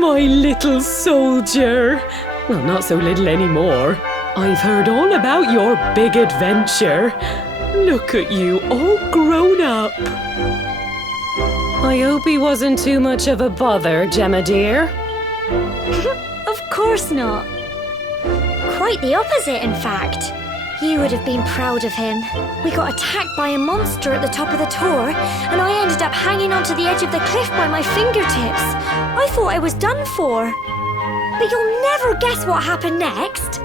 My little soldier. Well, not so little anymore. I've heard all about your big adventure. Look at you, all grown up. I hope he wasn't too much of a bother, Gemma dear. Of course not. Quite the opposite, in fact. You would have been proud of him. We got attacked by a monster at the top of the tor, and I ended up hanging onto the edge of the cliff by my fingertips. I thought I was done for. But you'll never guess what happened next.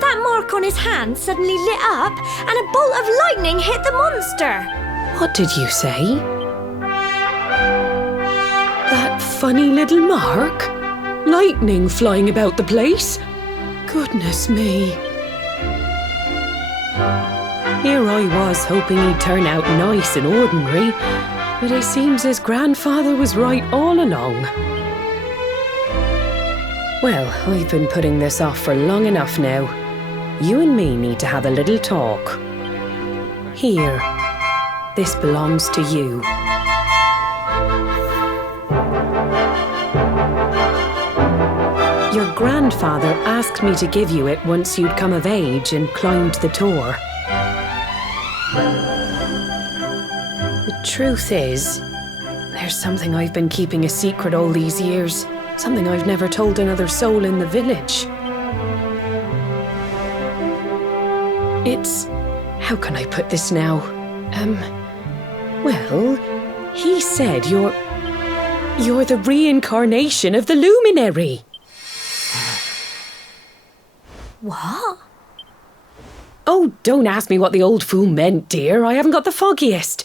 That mark on his hand suddenly lit up, and a bolt of lightning hit the monster. What did you say? That funny little mark? Lightning flying about the place? Goodness me. Here I was hoping he'd turn out nice and ordinary, but it seems his grandfather was right all along. Well, I've been putting this off for long enough now. You and me need to have a little talk. Here, this belongs to you. Your grandfather asked me to give you it once you'd come of age and climbed the tor. The truth is, there's something I've been keeping a secret all these years. Something I've never told another soul in the village. It's... how can I put this now? Well, he said you're... You're the reincarnation of the luminary. What? Oh, don't ask me what the old fool meant, dear. I haven't got the foggiest.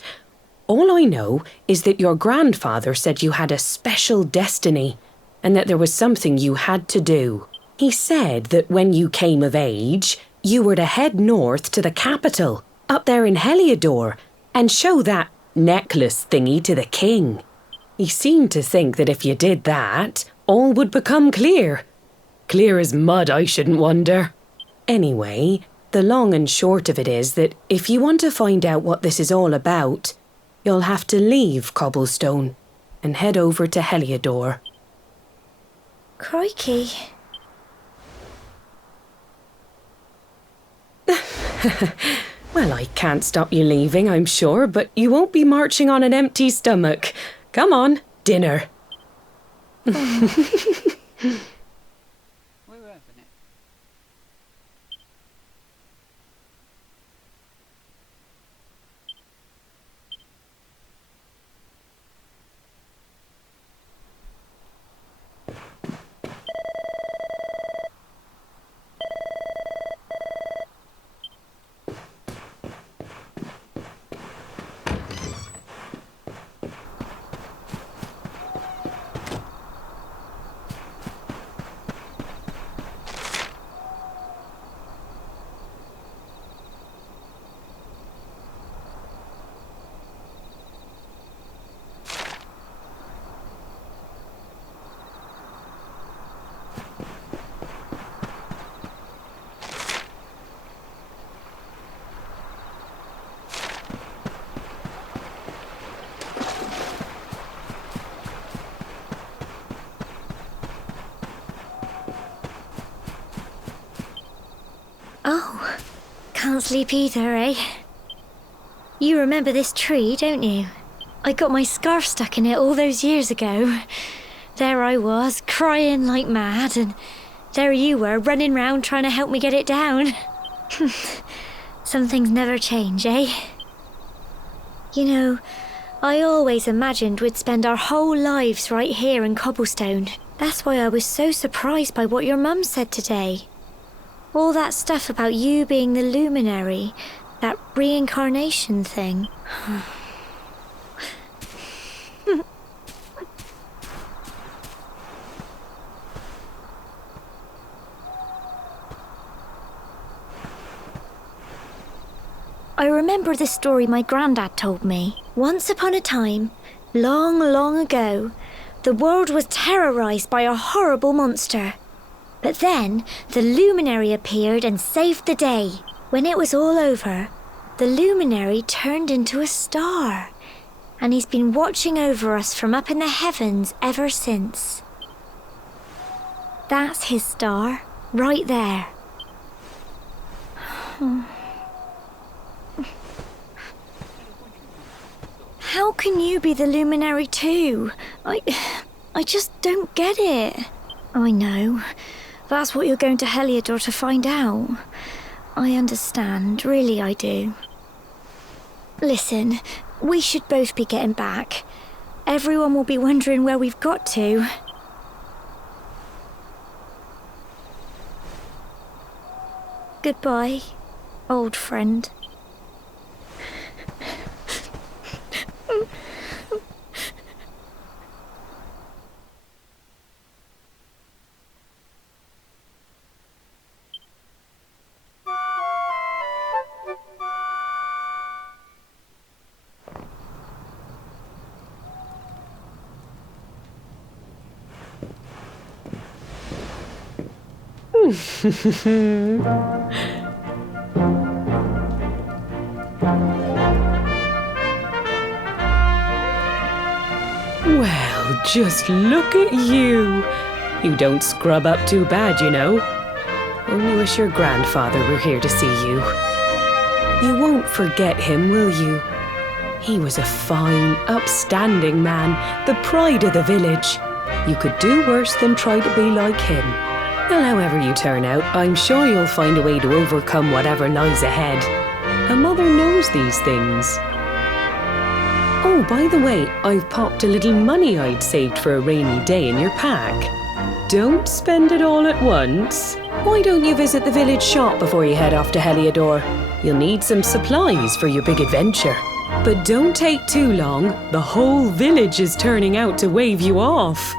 All I know is that your grandfather said you had a special destiny and that there was something you had to do. He said that when you came of age, you were to head north to the capital, up there in Heliodor, and show that necklace thingy to the king. He seemed to think that if you did that, all would become clear. Clear as mud, I shouldn't wonder. Anyway, the long and short of it is that if you want to find out what this is all about, you'll have to leave Cobblestone and head over to Heliodor. Crikey. Well, I can't stop you leaving, I'm sure, but you won't be marching on an empty stomach. Come on, dinner. Oh, can't sleep either, eh? You remember this tree, don't you? I got my scarf stuck in it all those years ago. There I was, crying like mad, and there you were, running round trying to help me get it down. Some things never change, eh? You know, I always imagined we'd spend our whole lives right here in Cobblestone. That's why I was so surprised by what your mum said today. All that stuff about you being the luminary, that reincarnation thing. I remember the story my granddad told me. Once upon a time, long, long ago, the world was terrorised by a horrible monster. But then, the luminary appeared and saved the day. When it was all over, the luminary turned into a star. And he's been watching over us from up in the heavens ever since. That's his star, right there. How can you be the luminary too? I just don't get it. I know. That's what you're going to Heliodor to find out. I understand, really I do. Listen, we should both be getting back. Everyone will be wondering where we've got to. Goodbye, old friend. Well, just look at you. You don't scrub up too bad, you know. Only wish your grandfather were here to see you. You won't forget him, will you? He was a fine, upstanding man, the pride of the village. You could do worse than try to be like him. Well, however you turn out, I'm sure you'll find a way to overcome whatever lies ahead. A mother knows these things. Oh, by the way, I've popped a little money I'd saved for a rainy day in your pack. Don't spend it all at once. Why don't you visit the village shop before you head off to Heliodor? You'll need some supplies for your big adventure. But don't take too long. The whole village is turning out to wave you off.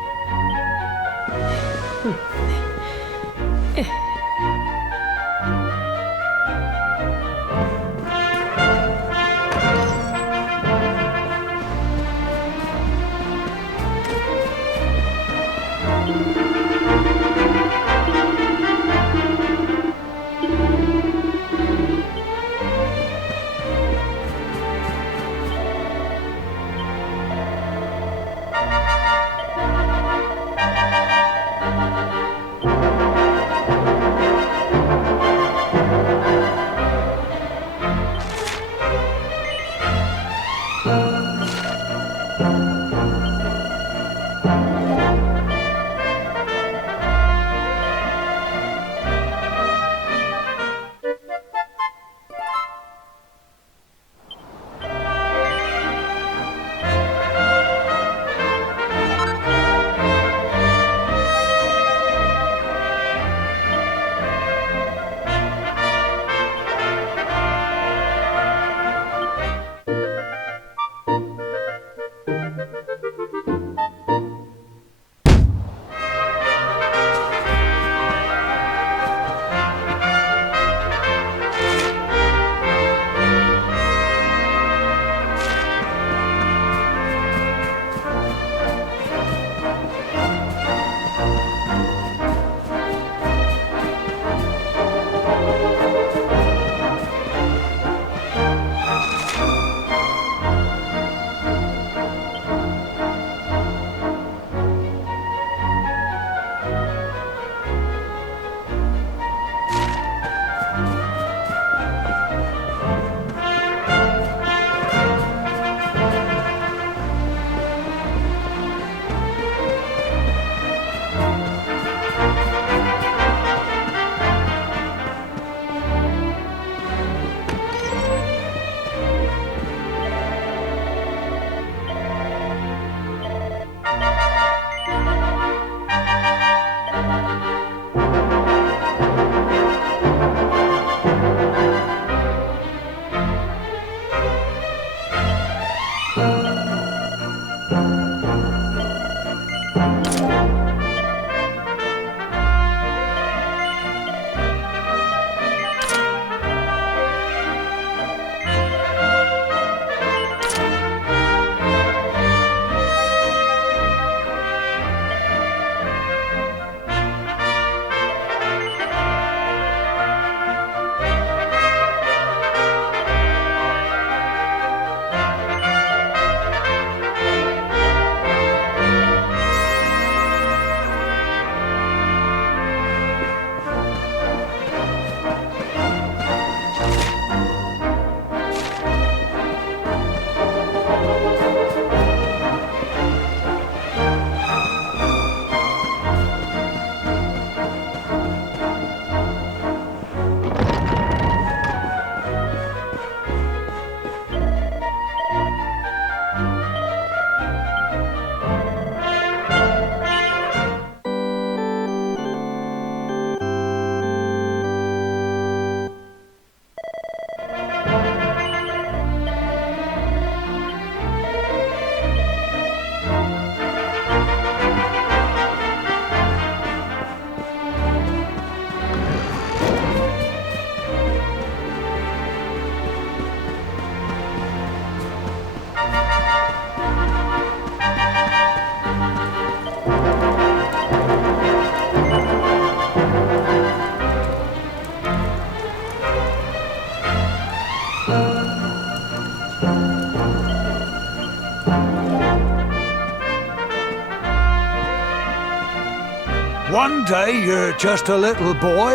One day you're just a little boy,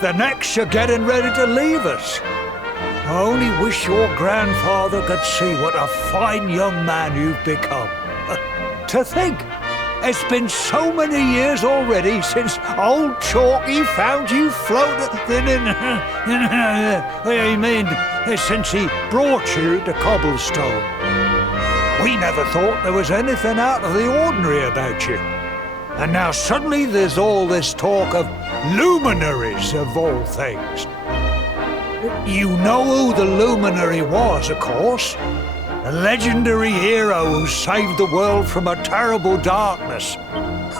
the next you're getting ready to leave us. I only wish your grandfather could see what a fine young man you've become. To think, it's been so many years already since old Chalky found you floating in... I mean, since he brought you to Cobblestone. We never thought there was anything out of the ordinary about you. And now suddenly there's all this talk of luminaries of all things. You know who the luminary was, of course. A legendary hero who saved the world from a terrible darkness.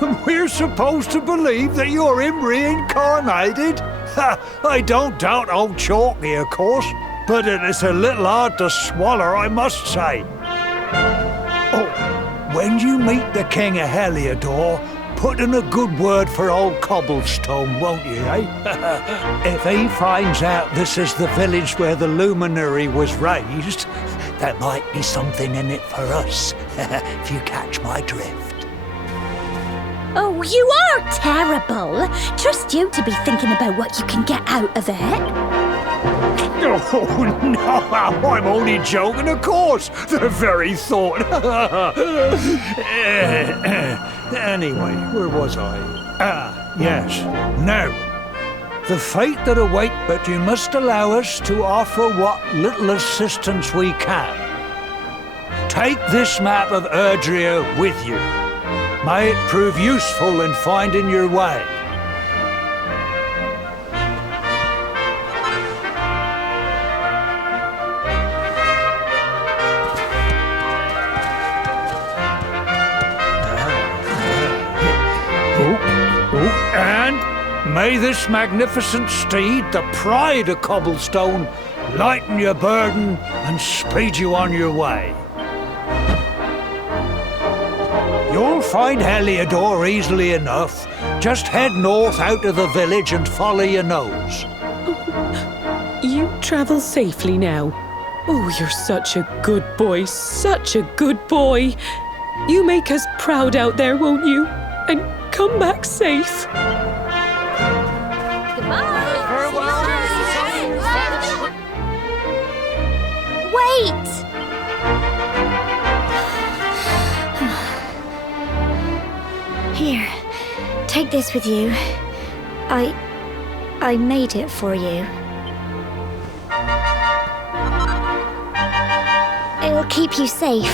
And we're supposed to believe that you're him reincarnated? I don't doubt old Chalky, of course, but it is a little hard to swallow, I must say. Oh, when you meet the King of Heliodor, put in a good word for old Cobblestone, won't you, eh? If he finds out this is the village where the luminary was raised, there might be something in it for us, if you catch my drift. Oh, you are terrible. Trust you to be thinking about what you can get out of it. Oh, no, I'm only joking, of course. The very thought. Anyway, where was I? Yes. Now, the fate that await, but you must allow us to offer what little assistance we can. Take this map of Erdrea with you. May it prove useful in finding your way. And may this magnificent steed, the pride of Cobblestone, lighten your burden and speed you on your way. You'll find Heliodor easily enough. Just head north out of the village and follow your nose. Oh, you travel safely now. Oh, you're such a good boy, such a good boy. You make us proud out there, won't you? And come back safe. Wait! Here, take this with you. I made it for you. It'll keep you safe.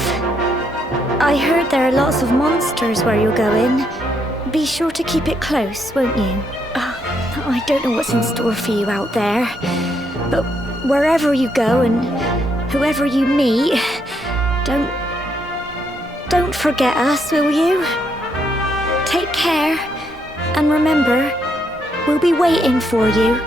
I heard there are lots of monsters where you're going. Be sure to keep it close, won't you? I don't know what's in store for you out there, but wherever you go and whoever you meet, don't forget us, will you? Take care, and remember, we'll be waiting for you.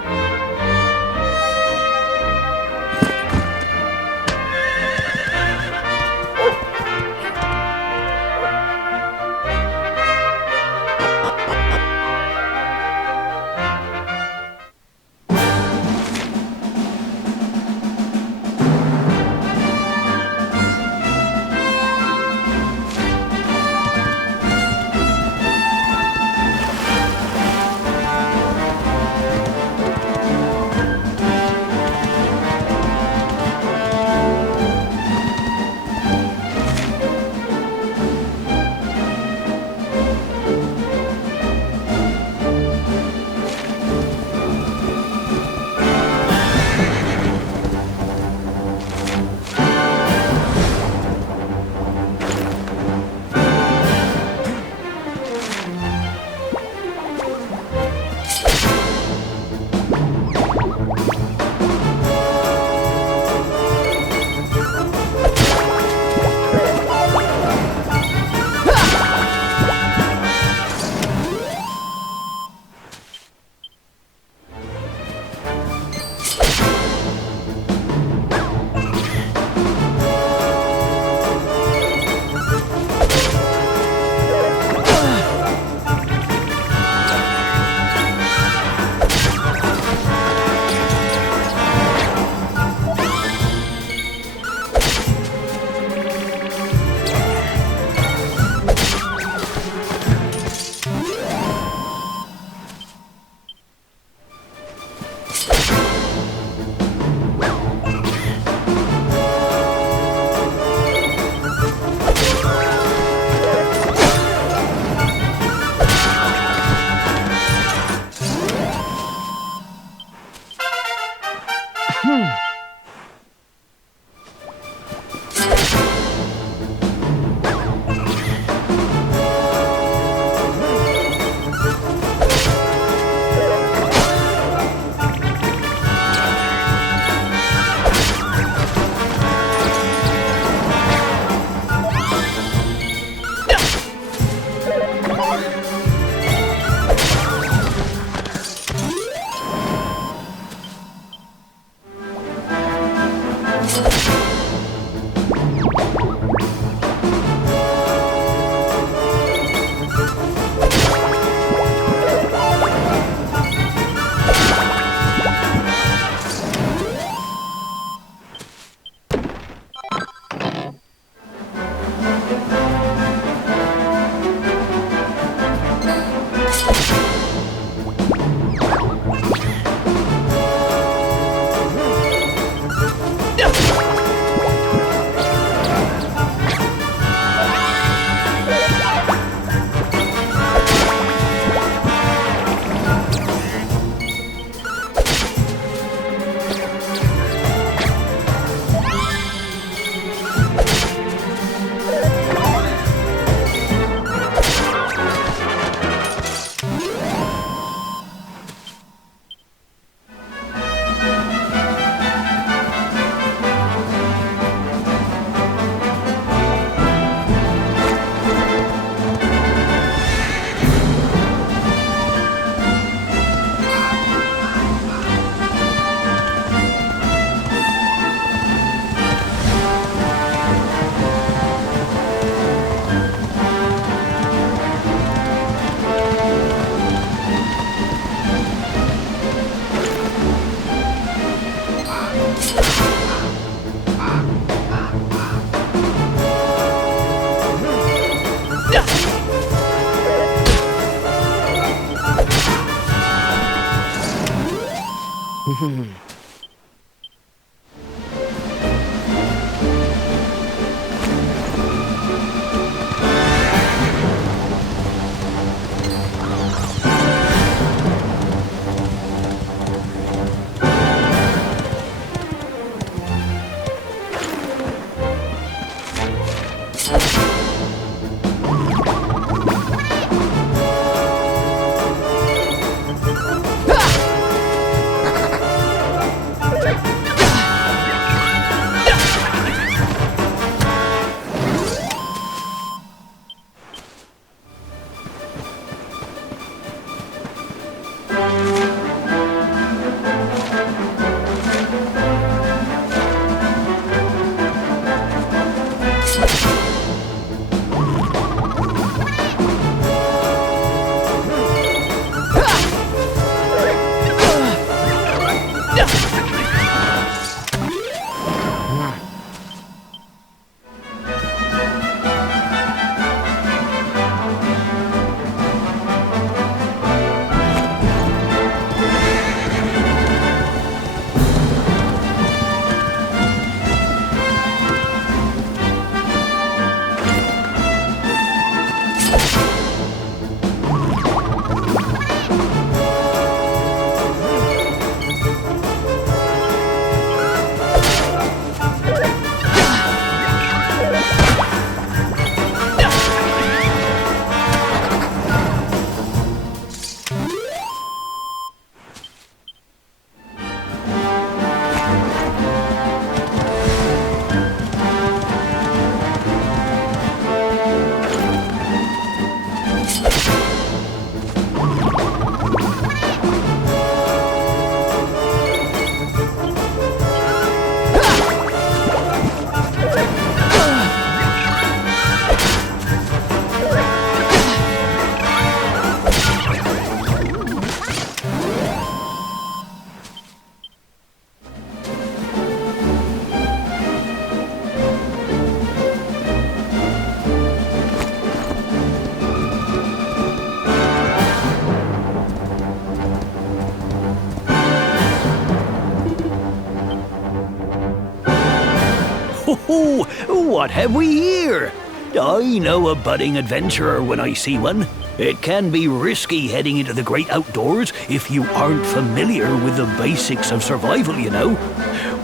Oh, what have we here? I know a budding adventurer when I see one. It can be risky heading into the great outdoors if you aren't familiar with the basics of survival, you know.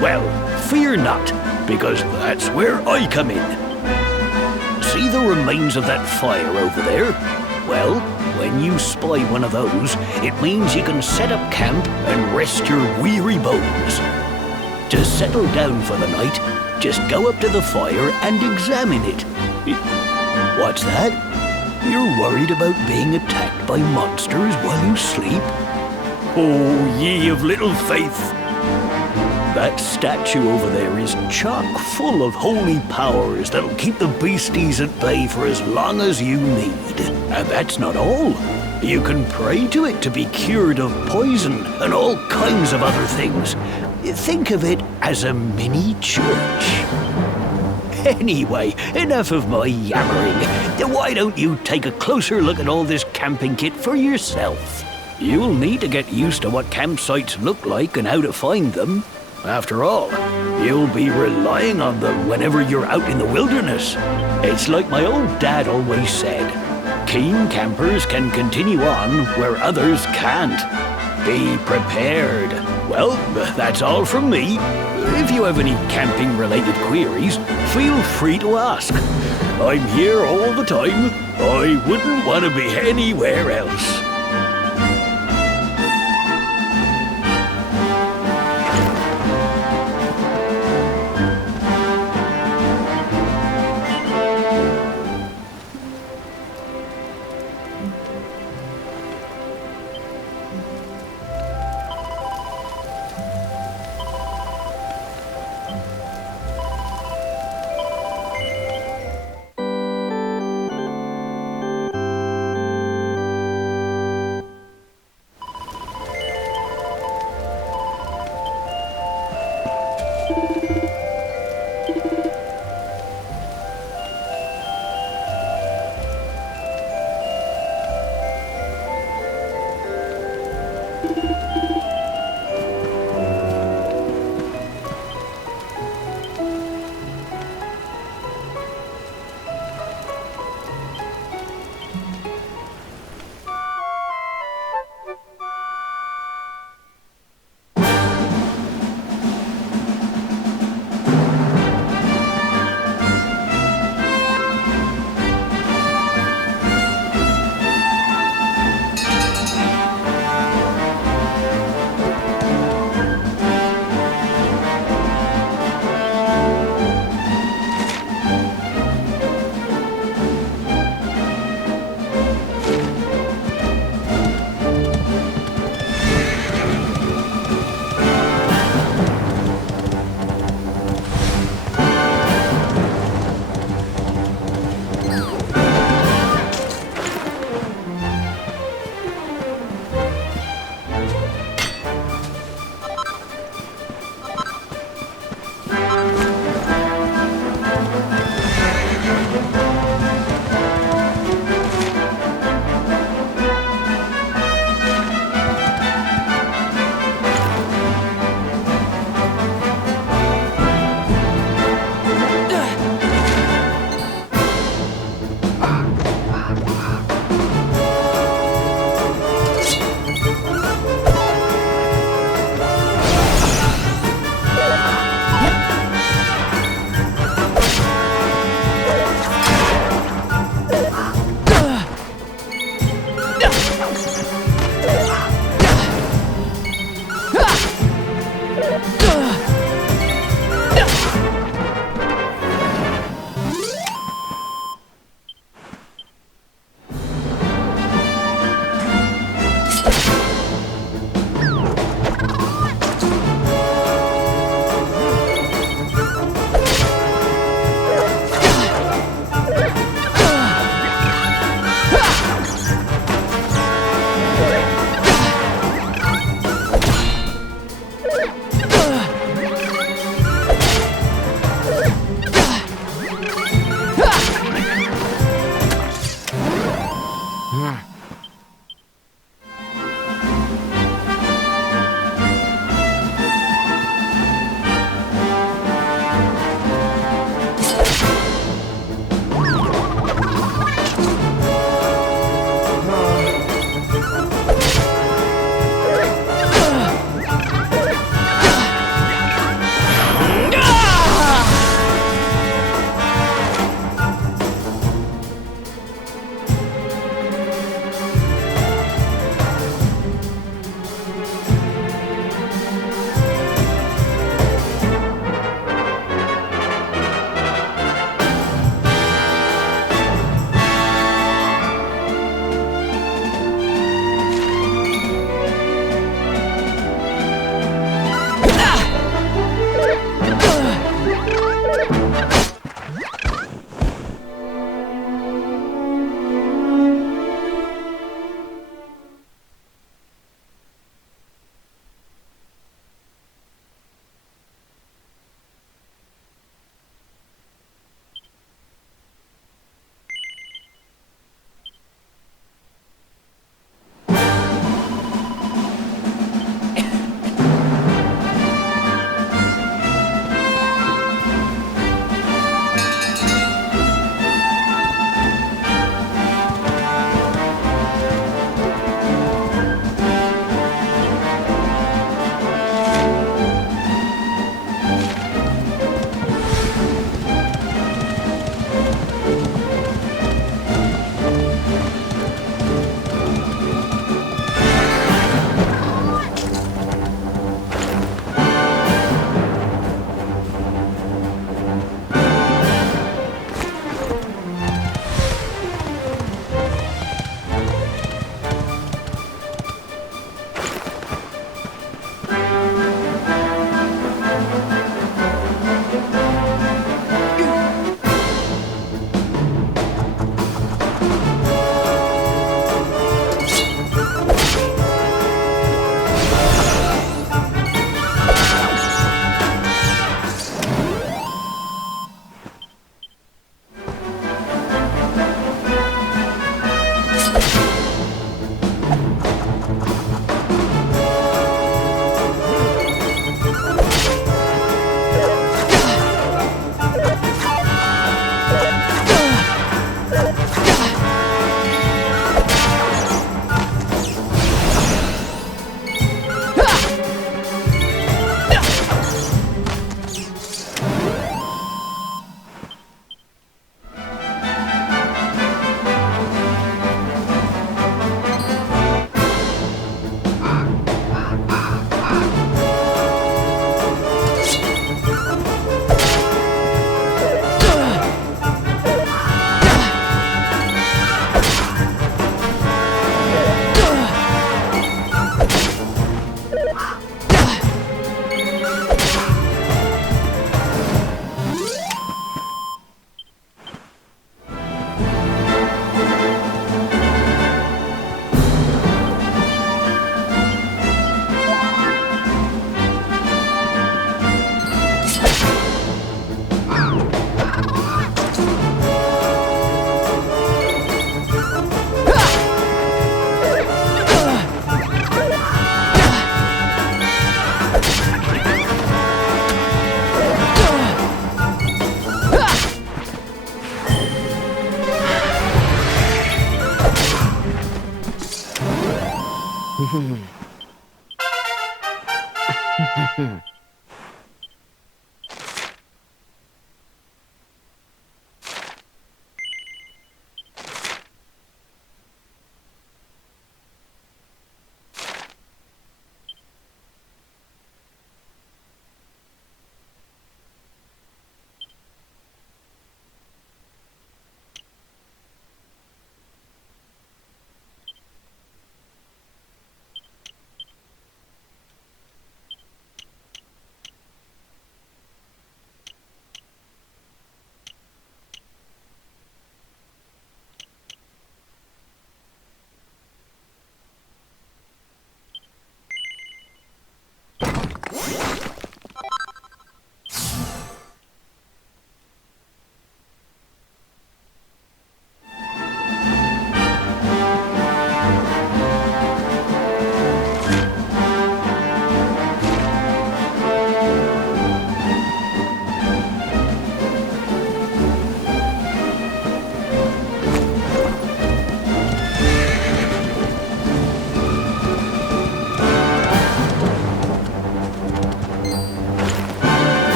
Well, fear not, because that's where I come in. See the remains of that fire over there? Well, when you spy one of those, it means you can set up camp and rest your weary bones. To settle down for the night, just go up to the fire and examine it. What's that? You're worried about being attacked by monsters while you sleep? Oh, ye of little faith! That statue over there is chock full of holy powers that'll keep the beasties at bay for as long as you need. And that's not all. You can pray to it to be cured of poison and all kinds of other things. Think of it as a mini church. Anyway, enough of my yammering. Why don't you take a closer look at all this camping kit for yourself? You'll need to get used to what campsites look like and how to find them. After all, you'll be relying on them whenever you're out in the wilderness. It's like my old dad always said, keen campers can continue on where others can't. Be prepared. Well, that's all from me. If you have any camping-related queries, feel free to ask. I'm here all the time. I wouldn't want to be anywhere else.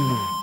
Woo!